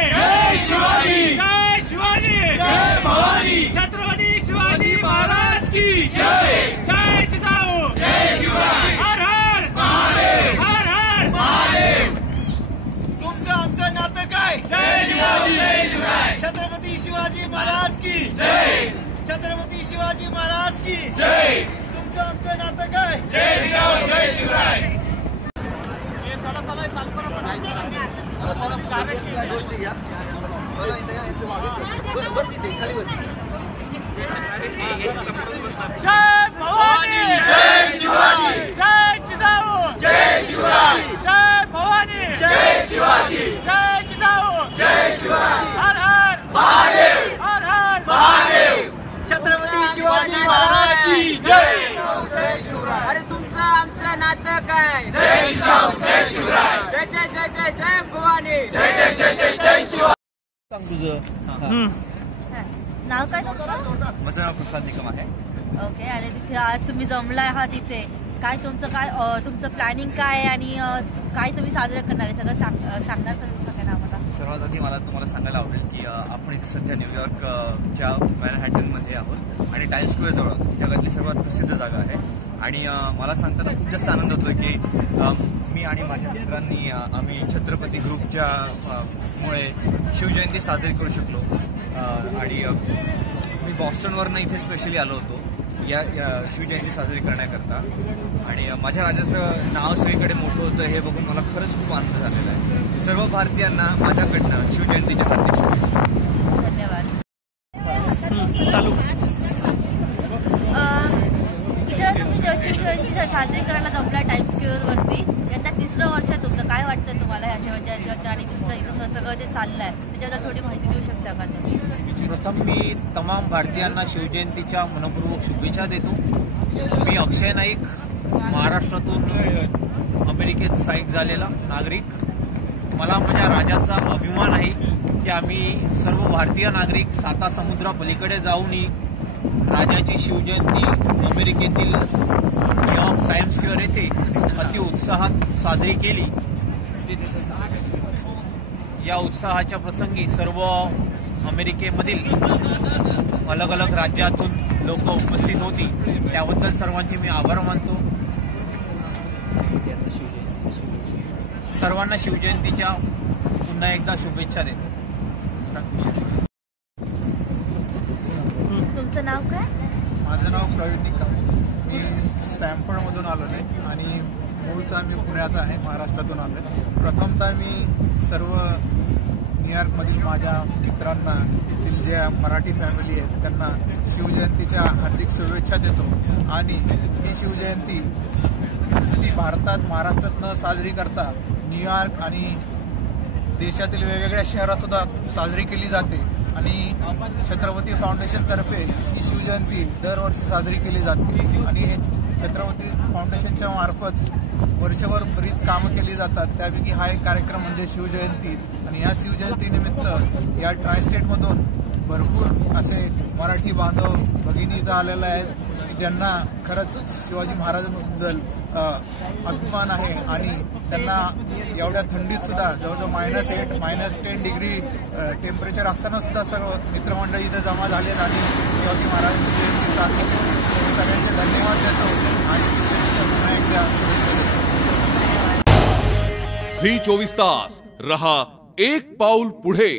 जय शिवाजी, जय शिवाजी, जय भवानी, छत्रपती शिवाजी महाराज की जय, जय जिजाऊ, जय शिवराय, हर हर महादेव, हर हर महादेव. तुमचं आमचं नातं काय? जय शिवाजी, जय शिवराय, छत्रपती शिवाजी महाराज की जय, छत्रपती शिवाजी महाराज की जय, तुमचं आमचं नातं काय? जय जिजाऊ, जय शिवराय. चला चला चालू करा जय भवानी, जय शिवाजी, जय जिजाऊ, जय शिवराय, जय भवानी, जय शिवाजी, जय जिजाऊ, जय शिवराय, हर हर महादेव, हर हर महादेव. छत्रपती शिवाजी महाराज की जय, जय शिवराय. अरे तुमचं आमचं नातं काय? जय जिजाऊ, जय शिवराय, जय जय जय जय जय भवानी. जय जय जय जय जय शिवराय. नाव काय तुमचं? माझं नाव प्रसाद निकम आहे. ओके. आणि तिथे आज तुम्ही जमलाय आहात इथे, काय तुमचं तुमचं प्लॅनिंग काय आहे आणि काय तुम्ही साजरं करणार आहे सगळं सांगणार का काय आम्हाला? सर्वात आधी मला तुम्हाला सांगायला आवडेल की आपण इथे सध्या न्यूयॉर्कच्या मॅनहॅटनमध्ये आहोत आणि टाइम्स स्क्वेअर जवळ आहोत. जगातली सर्वात प्रसिद्ध जागा आहे आणि मला सांगताना खूप जास्त आनंद होतो की मी आणि माझ्या मित्रांनी आम्ही छत्रपती ग्रुपच्या मुळे शिवजयंती साजरी करू शकलो. आणि मी बॉस्टनवरनं इथे स्पेशली आलो होतो या शिवजयंती साजरी करण्याकरता. आणि माझ्या राजाचं नाव सगळीकडे मोठं होतं हे बघून मला खरंच खूप आनंद झालेला आहे. सर्व भारतीयांना माझ्याकडनं शिवजयंतीच्या हार्दिक शुभेच्छा. धन्यवाद. चालू शिवजयंती साजरी करायला जमला टाइम्स स्क्वेअरवरती. यंदा 3रं वर्ष आहे तुमचं. काय वाटतं तुम्हाला ह्या शिवजयंती आणि तुमचं इथं सगळं जे चाललंय त्याच्याबद्दल थोडी माहिती देऊ शकता का तुम्ही? प्रथम मी तमाम भारतीयांना शिवजयंतीच्या मनपूर्वक शुभेच्छा देतो. मी अक्षय नाईक, महाराष्ट्रातून अमेरिकेत स्थायिक झालेला नागरिक. मला माझ्या राजाचा अभिमान आहे की आम्ही सर्व भारतीय नागरिक 7 समुद्रापलीकडे जाऊन राजाची शिवजयंती अमेरिकेतील न्यूयॉर्क टाइम्स स्क्वेअर येथे अति उत्साहात साजरी केली. या उत्साहाच्या प्रसंगी सर्व अमेरिकेमधील अलग अलग राज्यातून लोक उपस्थित होती. त्याबद्दल सर्वांचे मी आभार मानतो. सर्वांना शिवजयंतीच्या पुन्हा एकदा शुभेच्छा देतो. तुमचं नाव काय? माझं नाव प्रवीण निकम. मी स्टॅमफर्डमधून आलो आहे आणि मूळतः मी पुण्याचा आहे, महाराष्ट्रातून आलो आहे. प्रथमतः मी सर्व न्यूयॉर्कमधील माझ्या मित्रांना, येथील ज्या मराठी फॅमिली आहेत त्यांना शिवजयंतीच्या हार्दिक शुभेच्छा देतो. आणि ही शिवजयंती नुसती भारतात महाराष्ट्रात न साजरी करता न्यूयॉर्क आणि देशातील वेगवेगळ्या शहरात सुद्धा साजरी केली जाते. आणि छत्रपती फाउंडेशनतर्फे ही शिवजयंती दरवर्षी साजरी केली जाते. आणि हे छत्रपती फाउंडेशनच्या मार्फत वर्षभर बरीच कामं केली जातात. त्यापैकी हा एक कार्यक्रम म्हणजे शिवजयंती. आणि या शिवजयंतीनिमित्त या ट्रायस्टेटमधून भरपूर असे मराठी बांधव भगिनी इथं आलेले आहेत की ज्यांना खरंच शिवाजी महाराजांबद्दल अभिमान आहे. आणि त्यांना एवढ्या थंडीत सुद्धा जवळजवळ -8, -10 डिग्री टेम्परेचर असताना सुद्धा सर्व मित्रमंडळी इथं जमा झालेत आणि शिवाजी महाराजांची जयंती साजरी केली. मी सगळ्यांचे धन्यवाद देतो आणि शिवजयंतीच्या पुन्हा एकदा शुभेच्छा देतो. झी 24 तास रहा एक पाऊल पुढे.